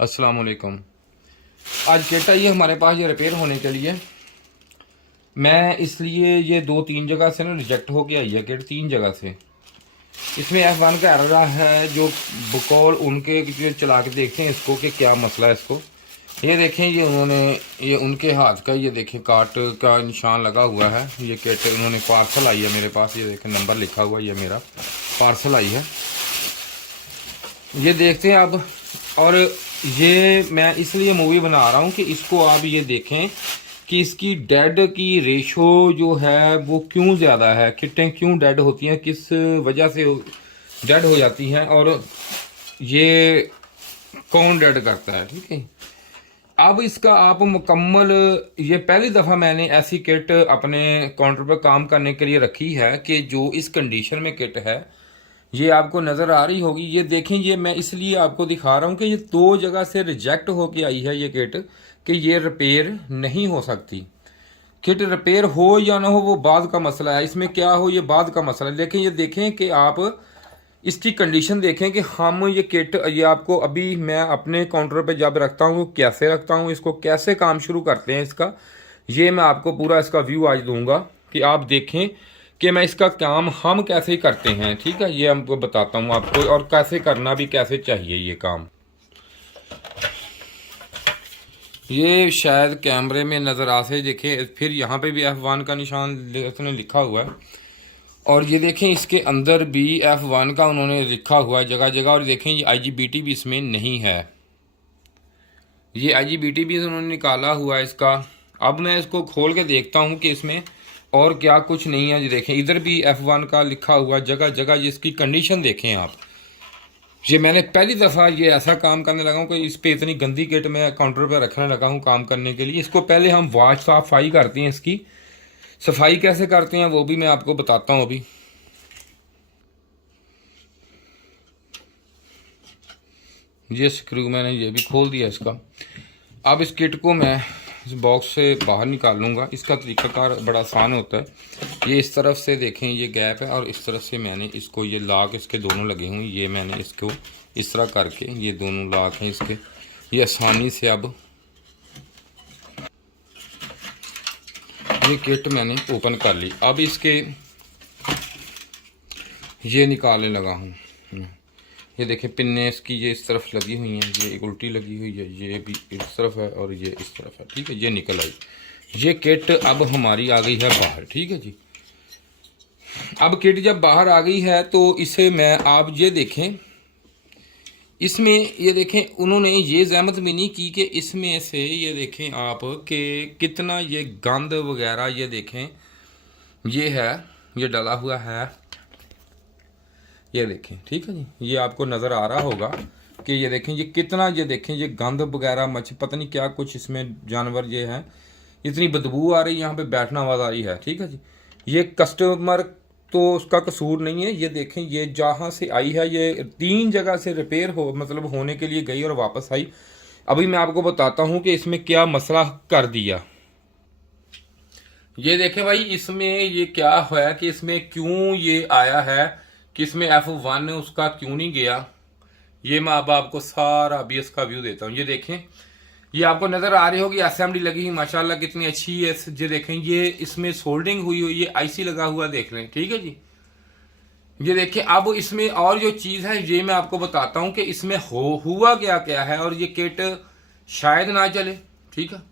अस्सलाम वालेकुम। आज किट आई है हमारे पास ये रिपेयर होने के लिए। मैं इसलिए ये 2-3 जगह से ना रिजेक्ट होके आई है किट, 3 जगह से। इसमें F1 का एरर है जो बकौल उनके जो चला के देखते हैं इसको कि क्या मसला है इसको। ये देखें, ये उन्होंने ये उनके हाथ का ये देखें काट का निशान लगा हुआ है। ये किट उन्होंने पार्सल आई है मेरे पास, ये देखें नंबर लिखा हुआ है, ये मेरा पार्सल आई है। ये देखते हैं अब। और ये मैं इसलिए मूवी बना रहा हूँ कि इसको आप ये देखें कि इसकी डेड की रेशो जो है वो क्यों ज़्यादा है, किटें क्यों डेड होती हैं, किस वजह से डेड हो जाती हैं और ये कौन डेड करता है। ठीक है, अब इसका आप मुकम्मल, ये पहली दफ़ा मैंने ऐसी किट अपने काउंटर पर काम करने के लिए रखी है कि जो इस कंडीशन में किट है, ये आपको नज़र आ रही होगी। ये देखें, ये मैं इसलिए आपको दिखा रहा हूँ कि ये 2 जगह से रिजेक्ट होके आई है ये किट कि ये रिपेयर नहीं हो सकती। किट रिपेयर हो या ना हो वो बाद का मसला है, इसमें क्या हो ये बाद का मसला है। लेकिन ये देखें कि आप इसकी कंडीशन देखें कि हम ये किट, ये आपको अभी मैं अपने काउंटर पे जब रखता हूँ कैसे रखता हूँ, इसको कैसे काम शुरू करते हैं इसका, ये मैं आपको पूरा इसका व्यू आज दूंगा कि आप देखें कि मैं इसका काम हम कैसे करते हैं। ठीक है, ये हमको बताता हूँ आपको और कैसे करना भी कैसे चाहिए ये काम। ये शायद कैमरे में नज़र आ से देखें, फिर यहाँ पे भी F1 का निशान उसने लिखा हुआ है और ये देखें इसके अंदर भी F1 का उन्होंने लिखा हुआ है जगह जगह। और देखें ये IGBT भी इसमें नहीं है, ये IGBT भी उन्होंने निकाला हुआ है इसका। अब मैं इसको खोल के देखता हूँ कि इसमें और क्या कुछ नहीं है। ये देखें इधर भी F1 का लिखा हुआ जगह जगह, जिसकी कंडीशन देखें आप। ये मैंने पहली दफ़ा ये ऐसा काम करने लगा हूँ कि इस पे इतनी गंदी किट मैं काउंटर पर रखने लगा हूँ काम करने के लिए। इसको पहले हम वॉश सफाई करते हैं, इसकी सफाई कैसे करते हैं वो भी मैं आपको बताता हूँ अभी। ये स्क्रू मैंने ये भी खोल दिया इसका। अब इस किट को मैं इस बॉक्स से बाहर निकाल लूँगा। इसका तरीकाकार बड़ा आसान होता है। ये इस तरफ से देखें ये गैप है और इस तरफ से मैंने इसको, ये लाक इसके दोनों लगे हुए, ये मैंने इसको इस तरह करके, ये दोनों लाक हैं इसके, ये आसानी से अब ये किट मैंने ओपन कर ली। अब इसके ये निकालने लगा हूँ। ये देखें पिन्ने इसकी ये इस तरफ लगी हुई हैं, ये एक उल्टी लगी हुई है, ये भी इस तरफ है और ये इस तरफ है। ठीक है, ये निकल आई। ये किट अब हमारी आ गई है बाहर। ठीक है जी, अब किट जब बाहर आ गई है तो इसे मैं, आप ये देखें इसमें, ये देखें उन्होंने ये जहमत भी नहीं की कि इसमें से ये देखें आप कि कितना ये गंद वगैरह, ये देखें ये है, ये डला हुआ है, ये देखें। ठीक है जी, ये आपको नज़र आ रहा होगा कि ये देखें ये कितना, ये देखें ये गंद वगैरह मच पता नहीं क्या कुछ इसमें जानवर ये है, इतनी बदबू आ रही, यहाँ पे बैठना आवाज़ आ रही है। ठीक है जी, ये कस्टमर तो उसका कसूर नहीं है। ये देखें ये जहाँ से आई है ये 3 जगह से रिपेयर हो मतलब होने के लिए गई और वापस आई। अभी मैं आपको बताता हूँ कि इसमें क्या मसला कर दिया। ये देखें भाई इसमें ये क्या है कि इसमें क्यों ये आया है कि इसमें F1 उसका क्यों नहीं गया। ये मैं अब आपको सारा अभी इसका व्यू देता हूँ। ये देखें, ये आपको नजर आ रही होगी असेंबली लगी हुई माशाल्लाह कितनी अच्छी है। ये देखें ये इसमें सोल्डिंग हुई हुई, ये IC लगा हुआ देख लें। ठीक है जी, ये देखें अब इसमें और जो चीज़ है ये मैं आपको बताता हूँ कि इसमें हुआ क्या क्या है और ये किट शायद ना चले। ठीक है,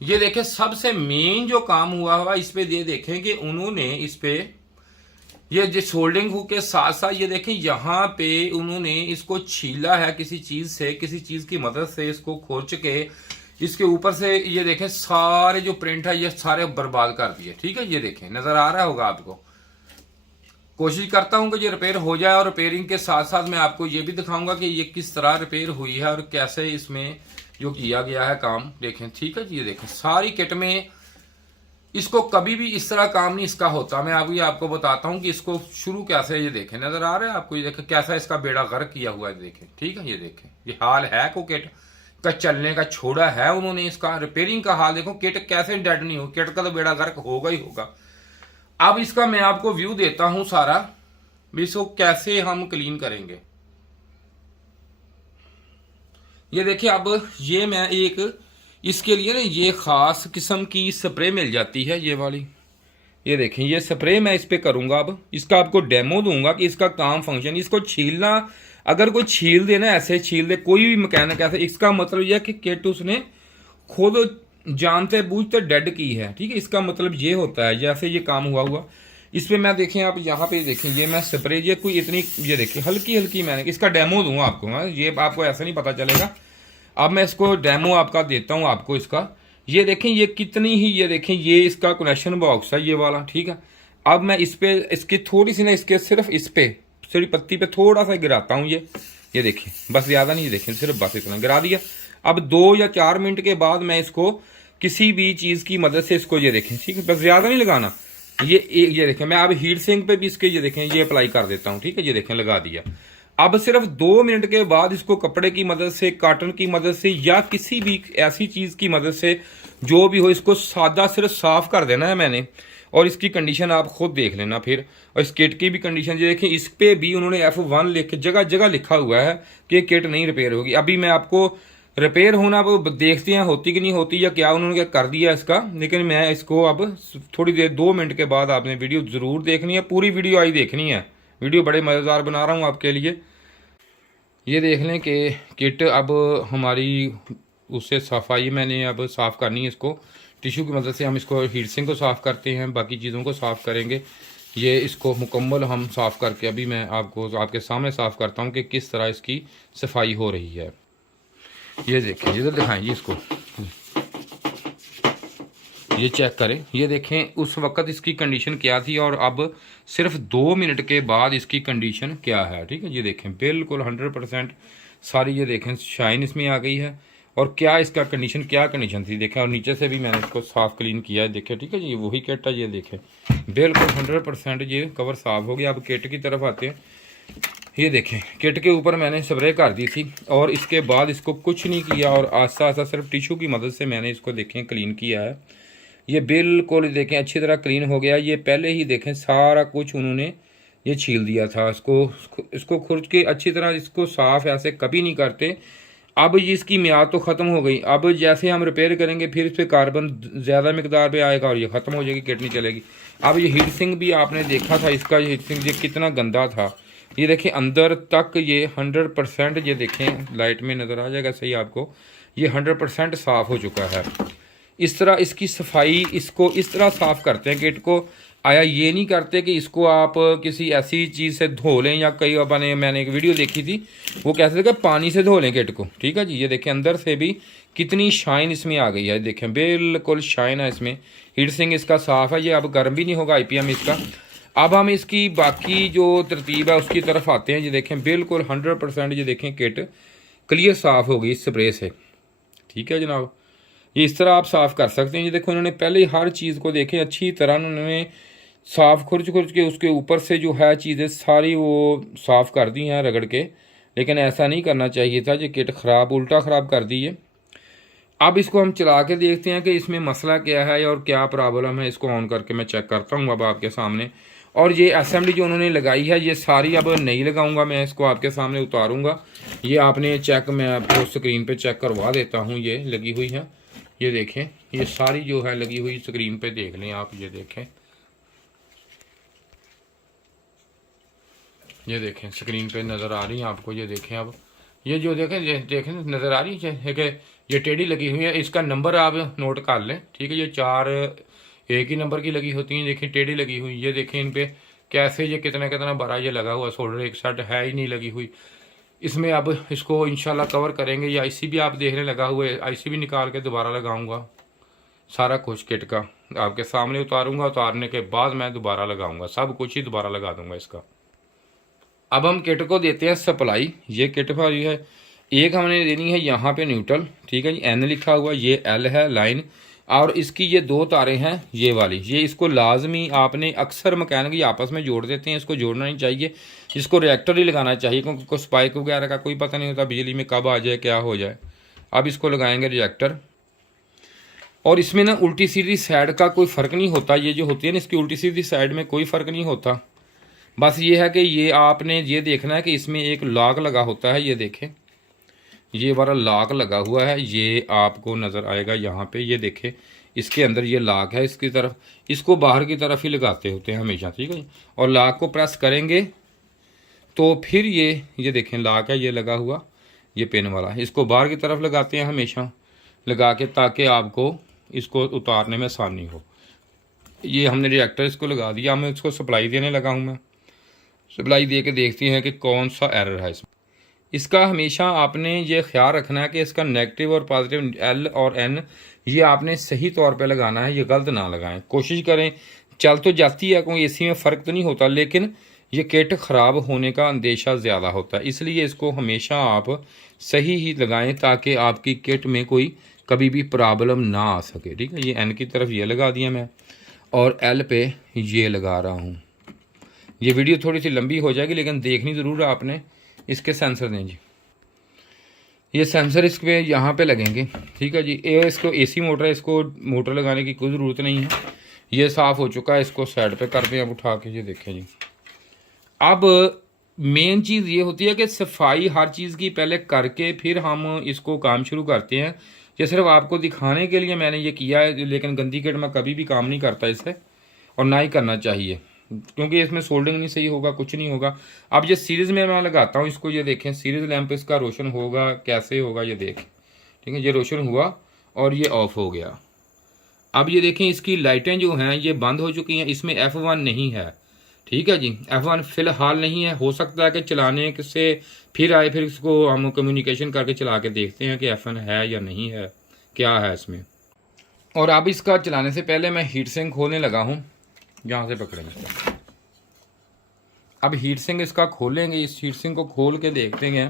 ये देखें सबसे मेन जो काम हुआ इस पे, ये देखें कि उन्होंने इस पे ये जो सोल्डिंग हुक के साथ साथ ये देखें यहाँ पे उन्होंने इसको छीला है किसी चीज से, किसी चीज की मदद से इसको खोच के इसके ऊपर से ये देखें सारे जो प्रिंट है ये सारे बर्बाद कर दिए। ठीक है, ये देखें नजर आ रहा होगा आपको। कोशिश करता हूं कि ये रिपेयर हो जाए और रिपेयरिंग के साथ साथ मैं आपको ये भी दिखाऊंगा कि ये किस तरह रिपेयर हुई है और कैसे इसमें जो किया गया है काम देखें। ठीक है जी, ये देखें सारी किट में इसको कभी भी इस तरह काम नहीं इसका होता। मैं आपको बताता हूं कि इसको शुरू कैसे, ये देखें नजर आ रहा है आपको, ये देखें कैसा इसका बेड़ा गर्क किया हुआ है देखें। ठीक है, ये देखें ये हाल है को किट का चलने का छोड़ा है उन्होंने, इसका रिपेयरिंग का हाल देखो, किट कैसे डेड नहीं हो, किट का तो बेड़ा गर्क होगा ही होगा। अब इसका मैं आपको व्यू देता हूं सारा, इसको कैसे हम क्लीन करेंगे। ये देखिए अब ये मैं एक इसके लिए ना ये ख़ास किस्म की स्प्रे मिल जाती है, ये वाली। ये देखें ये स्प्रे मैं इस पर करूँगा। अब इसका आपको डेमो दूंगा कि इसका काम फंक्शन। इसको छीलना, अगर कोई छील दे ना, ऐसे छील दे कोई भी मैकेनिक ऐसे, इसका मतलब यह है कि किट उसने खुद जानते बूझते डेड की है। ठीक है, इसका मतलब ये होता है जैसे ये काम हुआ। इस पर मैं देखें आप यहाँ पे देखें, ये मैं स्प्रे ये कोई इतनी, ये देखिए हल्की हल्की मैंने इसका डेमो दूंगा आपको। हाँ, ये आपको ऐसा नहीं पता चलेगा। अब मैं इसको डेमो आपका देता हूँ आपको इसका। ये देखें ये कितनी ही, ये देखें ये इसका कनेक्शन बॉक्स है ये वाला। ठीक है, अब मैं इस पे इसकी थोड़ी सी ना, इसके सिर्फ इस पे थोड़ी पत्ती पे थोड़ा सा गिराता हूँ। ये देखिए बस, ज़्यादा नहीं, देखें सिर्फ बस इतना गिरा दिया। अब 2 या 4 मिनट के बाद मैं इसको किसी भी चीज़ की मदद से इसको, ये देखें ठीक है, बस ज़्यादा नहीं लगाना। ये देखें मैं अब हीट सिंक पे भी इसके ये देखें ये अप्लाई कर देता हूँ। ठीक है, ये देखें लगा दिया। अब सिर्फ 2 मिनट के बाद इसको कपड़े की मदद से, कॉटन की मदद से या किसी भी ऐसी चीज़ की मदद से जो भी हो, इसको सादा सिर्फ साफ कर देना है मैंने। और इसकी कंडीशन आप खुद देख लेना फिर। और इस किट की भी कंडीशन ये देखें, इस पे भी उन्होंने F1 लिख जगह जगह लिखा हुआ है कि किट नहीं रिपेयर होगी। अभी मैं आपको रिपेयर होना वो देखते हैं होती कि नहीं होती, या क्या उन्होंने क्या कर दिया इसका। लेकिन मैं इसको अब थोड़ी देर 2 मिनट के बाद आपने वीडियो ज़रूर देखनी है, पूरी वीडियो आई देखनी है। वीडियो बड़े मज़ेदार बना रहा हूँ आपके लिए। ये देख लें कि किट अब हमारी उससे सफाई मैंने अब साफ़ करनी है। इसको टिश्यू की मदद से हम इसको हीट सिंक को साफ़ करते हैं, बाकी चीज़ों को साफ़ करेंगे। ये इसको मुकम्मल हम साफ़ करके अभी मैं आपको आपके सामने साफ़ करता हूँ कि किस तरह इसकी सफाई हो रही है। ये देखें, इधर दिखाएं जी इसको, ये चेक करें। ये देखें उस वक़्त इसकी कंडीशन क्या थी और अब सिर्फ 2 मिनट के बाद इसकी कंडीशन क्या है। ठीक है, ये देखें बिल्कुल 100% सारी, ये देखें शाइन इसमें आ गई है। और क्या इसका कंडीशन, क्या कंडीशन थी देखें। और नीचे से भी मैंने इसको साफ़ क्लीन किया है, देखें। ठीक है जी, वही किट है। ये देखें बिल्कुल 100% ये कवर साफ़ हो गया। अब किट की तरफ आते हैं। ये देखें किट के ऊपर मैंने स्प्रे कर दी थी और इसके बाद इसको कुछ नहीं किया और आस्ता आस्ता सिर्फ टिश्यू की मदद से मैंने इसको देखें क्लीन किया है। ये बिल्कुल देखें अच्छी तरह क्लीन हो गया। ये पहले ही देखें सारा कुछ उन्होंने ये छील दिया था। इसको खुर्च के अच्छी तरह इसको साफ़ ऐसे कभी नहीं करते। अब ये इसकी मियाद तो ख़त्म हो गई। अब जैसे हम रिपेयर करेंगे फिर इस पर कार्बन ज़्यादा मकदार पे आएगा और ये ख़त्म हो जाएगी, किट नहीं चलेगी। अब ये हीट सिंक भी आपने देखा था, इसका हीट सिंक ये कितना गंदा था। ये देखें अंदर तक ये 100%, ये देखें लाइट में नज़र आ जाएगा सही आपको, ये 100% साफ़ हो चुका है। इस तरह इसकी सफाई, इसको इस तरह साफ़ करते हैं किट को। आया ये नहीं करते कि इसको आप किसी ऐसी चीज़ से धो लें, या कई मैंने एक वीडियो देखी थी वो कहते थे कि पानी से धो लें किट को। ठीक है जी, ये देखें अंदर से भी कितनी शाइन इसमें आ गई है। देखें बिल्कुल शाइन है इसमें। हीट सिंक इसका साफ़ है, ये अब गर्म भी नहीं होगा IPM इसका। अब हम इसकी बाकी जो तरतीब है उसकी तरफ आते हैं। ये देखें बिल्कुल 100% ये देखें किट क्लियर साफ़ हो गई इस स्प्रे से। ठीक है जनाब, ये इस तरह आप साफ़ कर सकते हैं। ये देखो उन्होंने पहले ही हर चीज़ को देखें अच्छी तरह उन्होंने साफ़ खुर्च के उसके ऊपर से जो है चीज़ें सारी वो साफ़ कर दी हैं रगड़ के। लेकिन ऐसा नहीं करना चाहिए था, ये किट ख़राब उल्टा ख़राब कर दी है। अब इसको हम चला के देखते हैं कि इसमें मसला क्या है और क्या प्रॉब्लम है। इसको ऑन करके मैं चेक करता हूँ अब आपके सामने। और ये असेंबली जो उन्होंने लगाई है ये सारी अब नहीं लगाऊंगा, मैं इसको आपके सामने उतारूंगा। ये आपने चेक, मैं आपको स्क्रीन पे चेक करवा देता हूँ। ये लगी हुई है, ये देखें ये सारी जो है लगी हुई स्क्रीन पे देख लें आप। ये देखें, ये देखें स्क्रीन पे नज़र आ रही है आपको। ये देखें अब ये जो देखें नज़र आ रही है कि ये टेढ़ी लगी हुई है। इसका नंबर आप नोट कर लें। ठीक है, ये 4 एक ही नंबर की लगी होती हैं। देखिए टेढ़ी लगी हुई, ये देखें इन पे कैसे ये कितना बड़ा ये लगा हुआ सोल्डर, एक साइड है ही नहीं लगी हुई इसमें। अब इसको इंशाल्लाह कवर करेंगे। या IC भी आप देखने लगा हुआ है, IC भी निकाल के दोबारा लगाऊंगा। सारा कुछ किट का आपके सामने उतारूंगा, उतारने के बाद मैं दोबारा लगाऊंगा, सब कुछ ही दोबारा लगा दूंगा इसका। अब हम किट को देते हैं सप्लाई। ये किट भारी है, एक हमने देनी है यहाँ पे न्यूट्रल। ठीक है जी, N लिखा हुआ, ये L है लाइन, और इसकी ये 2 तारें हैं ये वाली। ये इसको लाजमी आपने, अक्सर मैकेनिक आपस में जोड़ देते हैं, इसको जोड़ना नहीं चाहिए। इसको रिएक्टर ही लगाना चाहिए क्योंकि को स्पाइक वगैरह का कोई पता नहीं होता, बिजली में कब आ जाए क्या हो जाए। अब इसको लगाएंगे रिएक्टर। और इसमें ना उल्टी सीधी साइड का कोई फ़र्क नहीं होता। ये जो होती है ना इसकी उल्टी सीधी साइड में कोई फ़र्क नहीं होता। बस ये है कि ये आपने ये देखना है कि इसमें एक लॉक लगा होता है। ये देखें ये वाला लॉक लगा हुआ है, ये आपको नज़र आएगा यहाँ पे, ये देखें इसके अंदर ये लॉक है इसकी तरफ, इसको बाहर की तरफ ही लगाते होते हैं हमेशा, ठीक है। और लॉक को प्रेस करेंगे तो फिर ये देखें लॉक है ये लगा हुआ, ये पिन वाला, इसको बाहर की तरफ लगाते हैं हमेशा लगा के, ताकि आपको इसको उतारने में आसानी हो। ये हमने रिएक्टर इसको लगा दिया, मैं इसको सप्लाई देने लगा हूँ। मैं सप्लाई दे के देखती हैं कि कौन सा एरर है इसमें। इसका हमेशा आपने ये ख्याल रखना है कि इसका नेगेटिव और पॉजिटिव एल और एन ये आपने सही तौर पे लगाना है, ये गलत ना लगाएं। कोशिश करें, चल तो जाती है, कोई एसी में फ़र्क तो नहीं होता, लेकिन ये किट ख़राब होने का अंदेशा ज़्यादा होता है, इसलिए इसको हमेशा आप सही ही लगाएं ताकि आपकी किट में कोई कभी भी प्रॉब्लम ना आ सके, ठीक है। ये एन की तरफ ये लगा दिया मैं, और एल पे ये लगा रहा हूँ। ये वीडियो थोड़ी सी लंबी हो जाएगी लेकिन देखनी ज़रूर है आपने। इसके सेंसर दें जी, ये सेंसर इस पे यहाँ पे लगेंगे, ठीक है जी। ये इसको एसी मोटर है, इसको मोटर लगाने की कोई ज़रूरत नहीं है। ये साफ़ हो चुका है, इसको साइड पे करते हैं अब उठा के। ये देखें जी, अब मेन चीज़ ये होती है कि सफाई हर चीज़ की पहले करके फिर हम इसको काम शुरू करते हैं। ये सिर्फ आपको दिखाने के लिए मैंने ये किया है, लेकिन गंदी किट में कभी भी काम नहीं करता इससे, और ना ही करना चाहिए, क्योंकि इसमें सोल्डिंग नहीं सही होगा, कुछ नहीं होगा। अब ये सीरीज़ में मैं लगाता हूँ इसको, ये देखें सीरीज़ लैंप इसका रोशन होगा, कैसे होगा ये देखें, ठीक है। ये रोशन हुआ और ये ऑफ हो गया। अब ये देखें इसकी लाइटें जो हैं ये बंद हो चुकी हैं, इसमें F1 नहीं है, ठीक है जी। F1 फ़िलहाल नहीं है, हो सकता है कि चलाने से फिर आए, फिर इसको हम कम्युनिकेशन करके चला के देखते हैं कि F1 है या नहीं है, क्या है इसमें। और अब इसका चलाने से पहले मैं हीट सिंक खोलने लगा हूँ, यहाँ से पकड़ेंगे। अब हीट सिंक इसका खोलेंगे, इस हीट सिंक को खोल के देखते हैं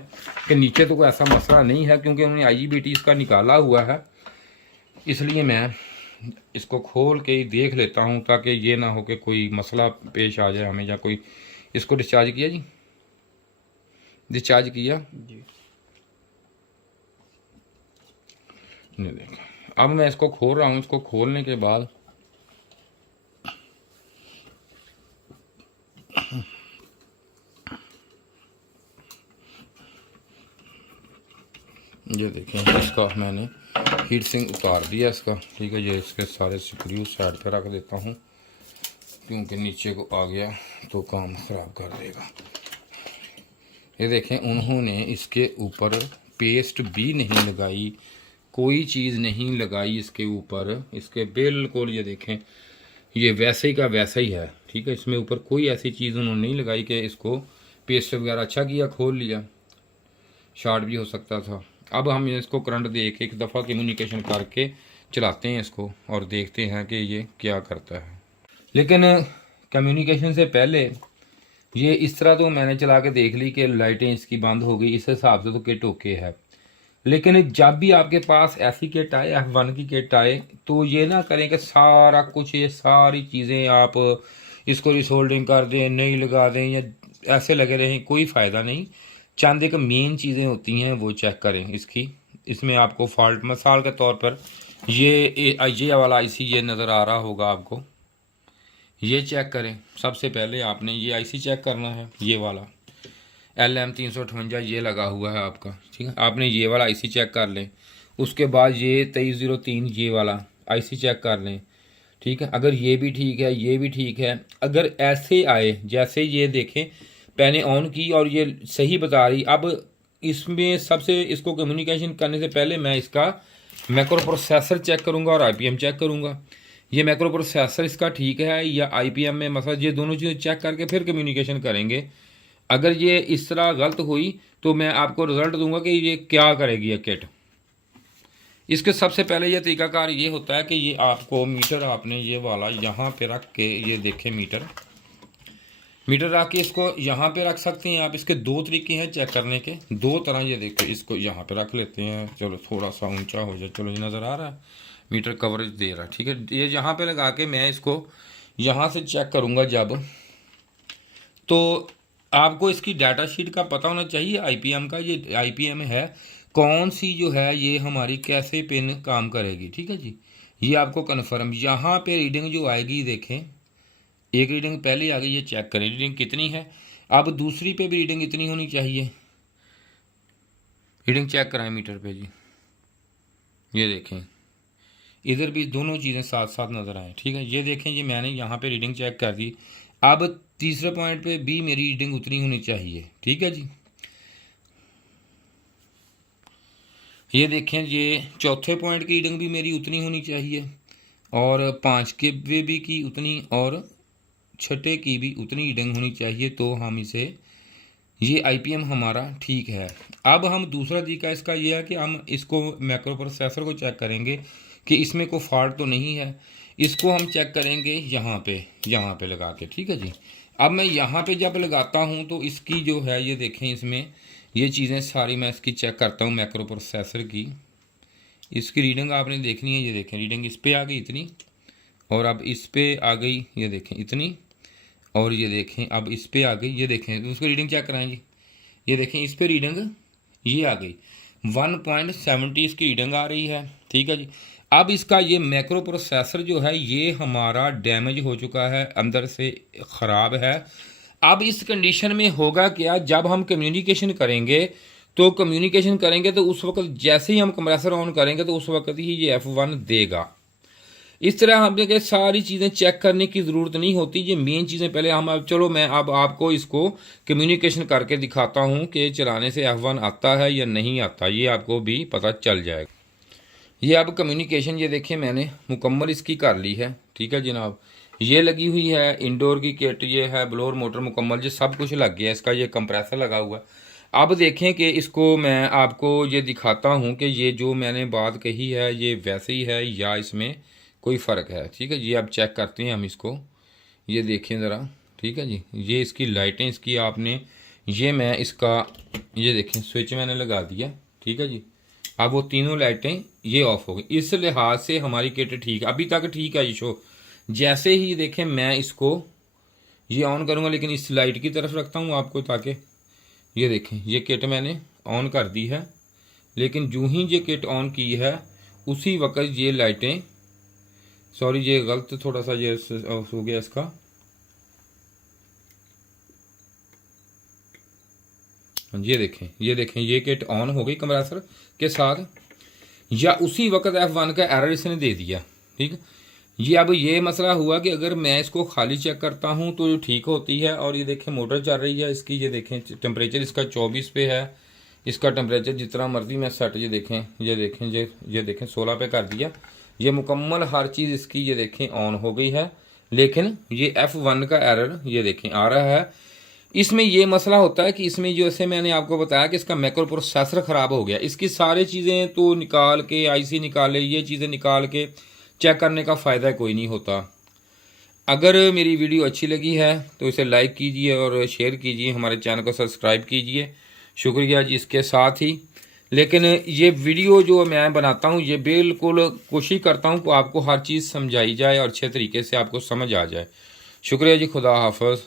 कि नीचे तो कोई ऐसा मसला नहीं है, क्योंकि उन्होंने IGBT इसका निकाला हुआ है, इसलिए मैं इसको खोल के ही देख लेता हूँ ताकि ये ना हो कि कोई मसला पेश आ जाए हमें, या कोई। इसको डिस्चार्ज किया जी, डिस्चार्ज किया जी, नहीं देखा। अब मैं इसको खोल रहा हूँ, इसको खोलने के बाद ये देखें इसका मैंने हीट सिंक उतार दिया इसका, ठीक है। ये इसके सारे स्क्रू साइड पे रख देता हूँ, क्योंकि नीचे को आ गया तो काम ख़राब कर देगा। ये देखें उन्होंने इसके ऊपर पेस्ट भी नहीं लगाई, कोई चीज़ नहीं लगाई इसके ऊपर, इसके बिल्कुल ये देखें ये वैसे ही का वैसा ही है, ठीक है। इसमें ऊपर कोई ऐसी चीज़ उन्होंने नहीं लगाई कि इसको पेस्ट वगैरह, अच्छा किया खोल लिया, शॉर्ट भी हो सकता था। अब हम इसको करंट दे के एक दफ़ा कम्युनिकेशन करके चलाते हैं इसको और देखते हैं कि ये क्या करता है। लेकिन कम्युनिकेशन से पहले ये इस तरह तो मैंने चला के देख ली कि लाइटें इसकी बंद हो गई, इस हिसाब से तो किट ओके है। लेकिन जब भी आपके पास ऐसी किट आए, F1 की किट आए, तो ये ना करें कि सारा कुछ ये सारी चीज़ें आप इसको रिसोल्डिंग कर दें, नहीं लगा दें या ऐसे लगे रहें, कोई फ़ायदा नहीं। चंद एक मेन चीज़ें होती हैं वो चेक करें इसकी। इसमें आपको फॉल्ट मिसाल के तौर पर ये वाला IC ये नज़र आ रहा होगा आपको, ये चेक करें। सबसे पहले आपने ये IC चेक करना है, ये वाला LM358 ये लगा हुआ है आपका, ठीक है। आपने ये वाला IC चेक कर लें, उसके बाद ये 2303 ये वाला IC चेक कर लें, ठीक है। अगर ये भी ठीक है, ये भी ठीक है, अगर ऐसे आए जैसे ये देखें मैंने ऑन की और ये सही बता रही, अब इसमें सबसे इसको कम्युनिकेशन करने से पहले मैं इसका मैक्रो प्रोसेसर चेक करूँगा और IPM चेक करूँगा। ये मैक्रो प्रोसेसर इसका ठीक है या IPM में मसला, ये दोनों चीज़ें चेक करके फिर कम्युनिकेशन करेंगे। अगर ये इस तरह गलत हुई तो मैं आपको रिज़ल्ट दूंगा कि ये क्या करेगी ये किट। इसके सबसे पहले ये तरीकाकार ये होता है कि ये आपको मीटर आपने ये वाला यहाँ पे रख के, ये देखें मीटर रख के इसको यहाँ पे रख सकते हैं आप। इसके दो तरीके हैं चेक करने के, दो तरह। ये देखो इसको यहाँ पे रख लेते हैं, चलो थोड़ा सा ऊंचा हो जाए, चलो ये नज़र आ रहा है, मीटर कवरेज दे रहा है, ठीक है। ये यहाँ पे लगा के मैं इसको यहाँ से चेक करूँगा जब, तो आपको इसकी डाटा शीट का पता होना चाहिए IPM का। ये IPM है कौन सी जो है ये हमारी कैसे पिन काम करेगी, ठीक है जी। ये आपको कन्फर्म यहाँ पे रीडिंग जो आएगी देखें, एक रीडिंग पहले आ गई, ये चेक करें रीडिंग कितनी है। अब दूसरी पे भी रीडिंग इतनी होनी चाहिए, रीडिंग चेक कराएं मीटर पे जी। ये देखें इधर भी दोनों चीज़ें साथ साथ नज़र आए, ठीक है। ये देखें ये मैंने यहाँ पे रीडिंग चेक कर दी। अब तीसरे पॉइंट पे भी मेरी रीडिंग उतनी होनी चाहिए, ठीक है जी। ये देखें ये चौथे पॉइंट की रीडिंग भी मेरी उतनी होनी चाहिए, और 5 के भी की उतनी, और छठे की भी उतनी रीडिंग होनी चाहिए। तो हम इसे ये आईपीएम हमारा ठीक है। अब हम दूसरा तरीका इसका ये है कि हम इसको मैक्रो प्रोसेसर को चेक करेंगे कि इसमें कोई फॉल्ट तो नहीं है। इसको हम चेक करेंगे यहाँ पे लगा के, ठीक है जी। अब मैं यहाँ पे जब लगाता हूँ तो इसकी जो है ये देखें इसमें ये चीज़ें सारी मैं इसकी चेक करता हूँ मैक्रो प्रोसेसर की। इसकी रीडिंग आपने देखनी है, ये देखें रीडिंग इस पर आ गई इतनी, और अब इस पर आ गई ये देखें इतनी, और ये देखें अब इस पर आ गई, ये देखें तो उसको रीडिंग चेक कराएं जी। ये देखें इस पर रीडिंग ये आ गई 1.70 इसकी रीडिंग आ रही है, ठीक है जी। अब इसका ये मैक्रो प्रोसेसर जो है ये हमारा डैमेज हो चुका है, अंदर से ख़राब है। अब इस कंडीशन में होगा क्या, जब हम कम्युनिकेशन करेंगे तो उस वक्त जैसे ही हम कंप्रेसर ऑन करेंगे तो उस वक्त ही ये F1 देगा। इस तरह हमने कहा सारी चीज़ें चेक करने की ज़रूरत नहीं होती, ये मेन चीज़ें पहले हम अब चलो मैं अब आपको इसको कम्युनिकेशन करके दिखाता हूँ कि चलाने से F1 आता है या नहीं आता, ये आपको भी पता चल जाएगा। ये अब कम्युनिकेशन ये देखिए मैंने मुकम्मल इसकी कर ली है, ठीक है जनाब। ये लगी हुई है इंडोर की किट, ये है ब्लोअर मोटर मुकम्मल, ये सब कुछ लग गया, इसका ये कंप्रेसर लगा हुआ है। अब देखें कि इसको मैं आपको ये दिखाता हूँ कि ये जो मैंने बात कही है ये वैसे ही है या इसमें कोई फ़र्क है, ठीक है। ये अब चेक करते हैं हम इसको, ये देखें ज़रा, ठीक है जी। ये इसकी लाइटें इसकी आपने ये मैं इसका ये देखें स्विच मैंने लगा दिया, ठीक है जी। अब वो तीनों लाइटें ये ऑफ हो गई, इस लिहाज से हमारी किट ठीक है, अभी तक ठीक है ये शो। जैसे ही देखें मैं इसको ये ऑन करूँगा, लेकिन इस लाइट की तरफ रखता हूँ आपको ताकि ये देखें ये किट मैंने ऑन कर दी है, लेकिन जो ही ये किट ऑन की है उसी वक्त ये लाइटें, सॉरी ये गलत थोड़ा सा ये हो गया इसका, ये देखें ये किट ऑन हो गई कंप्रेसर के साथ, या उसी वक्त F1 का एरर इसने दे दिया, ठीक है। ये अब ये मसला हुआ कि अगर मैं इसको खाली चेक करता हूँ तो ठीक होती है, और ये देखें मोटर चल रही है इसकी, ये देखें टेम्परेचर इसका 24 पे है, इसका टेम्परेचर जितना मर्जी मैं सेट ये देखें 16 पे कर दिया, ये मुकम्मल हर चीज़ इसकी ये देखें ऑन हो गई है। लेकिन ये F1 का एरर ये देखें आ रहा है। इसमें ये मसला होता है कि इसमें जैसे मैंने आपको बताया कि इसका मैक्रो प्रोसेसर ख़राब हो गया, इसकी सारी चीज़ें तो निकाल के आईसी निकाले, ये चीज़ें निकाल के चेक करने का फ़ायदा कोई नहीं होता। अगर मेरी वीडियो अच्छी लगी है तो इसे लाइक कीजिए और शेयर कीजिए, हमारे चैनल को सब्सक्राइब कीजिए, शुक्रिया जी। इसके साथ ही लेकिन ये वीडियो जो मैं बनाता हूँ ये बिल्कुल कोशिश करता हूँ कि आपको हर चीज़ समझाई जाए और अच्छे तरीके से आपको समझ आ जाए। शुक्रिया जी, खुदा हाफ़िज़।